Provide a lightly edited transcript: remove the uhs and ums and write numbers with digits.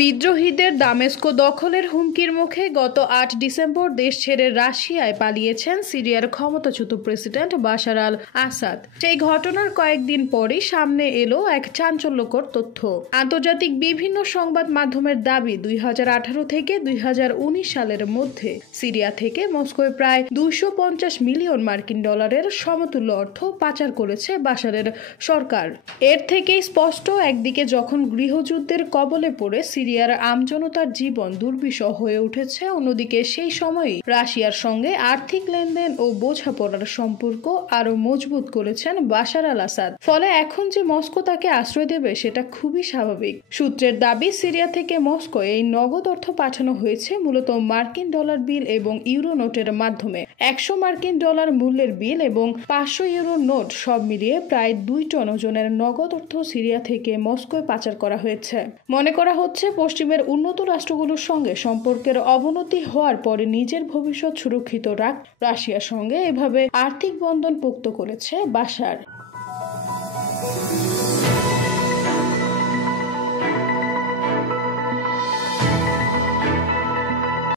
বিদ্রোহীদের দামেস্ক দখলের হুমকির মুখে গত ৮ ডিসেম্বর দেশ ছেড়ে রাশিয়ায় পালিয়েছেন সিরিয়ার ক্ষমতাচ্যুত প্রেসিডেন্ট বাশার আল আসাদ। সেই ঘটনার কয়েকদিন পরই সামনে এলো এক চাঞ্চল্যকর তথ্য। আন্তর্জাতিক বিভিন্ন সংবাদ মাধ্যমের দাবি 2018 থেকে 2019 সালের মধ্যে সিরিয়া থেকে মস্কোয় প্রায় 250 মিলিয়ন মার্কিন ডলারের সমতুল্য অর্থ পাচার করেছে বাশারের সরকার। এর থেকেই স্পষ্ট, একদিকে যখন গৃহযুদ্ধের কবলে পড়ে সিরিয়ার আমজনতার জীবন দুর্বিষহ হয়ে উঠেছে, অন্যদিকে সেই সময়ই রাশিয়ার সঙ্গে আর্থিক লেনদেন ও বোঝাপড়ার সম্পর্ক আরো মজবুত করেছেন বাশার আল আসাদ। ফলে এখন যে মস্কো তাকে আশ্রয় দেবে সেটা খুবই স্বাভাবিক। সূত্রের দাবি, সিরিয়া থেকে মস্কো এই নগদ অর্থ পাঠানো হয়েছে মূলত মার্কিন ডলার বিল এবং ইউরো নোটের মাধ্যমে। 100 মার্কিন ডলার মূল্যের বিল এবং 500 ইউরো নোট সব মিলিয়ে প্রায় 2 টন ওজনের নগদ অর্থ সিরিয়া থেকে মস্কোয় পাচার করা হয়েছে। মনে করা হচ্ছে পশ্চিমের উন্নত রাষ্ট্রগুলোর সঙ্গে সম্পর্কের অবনতি হওয়ার পরে নিজের ভবিষ্যৎ সুরক্ষিত রাশিয়ার সঙ্গে এভাবে আর্থিক বন্ধন পোক্ত করেছে বাশার।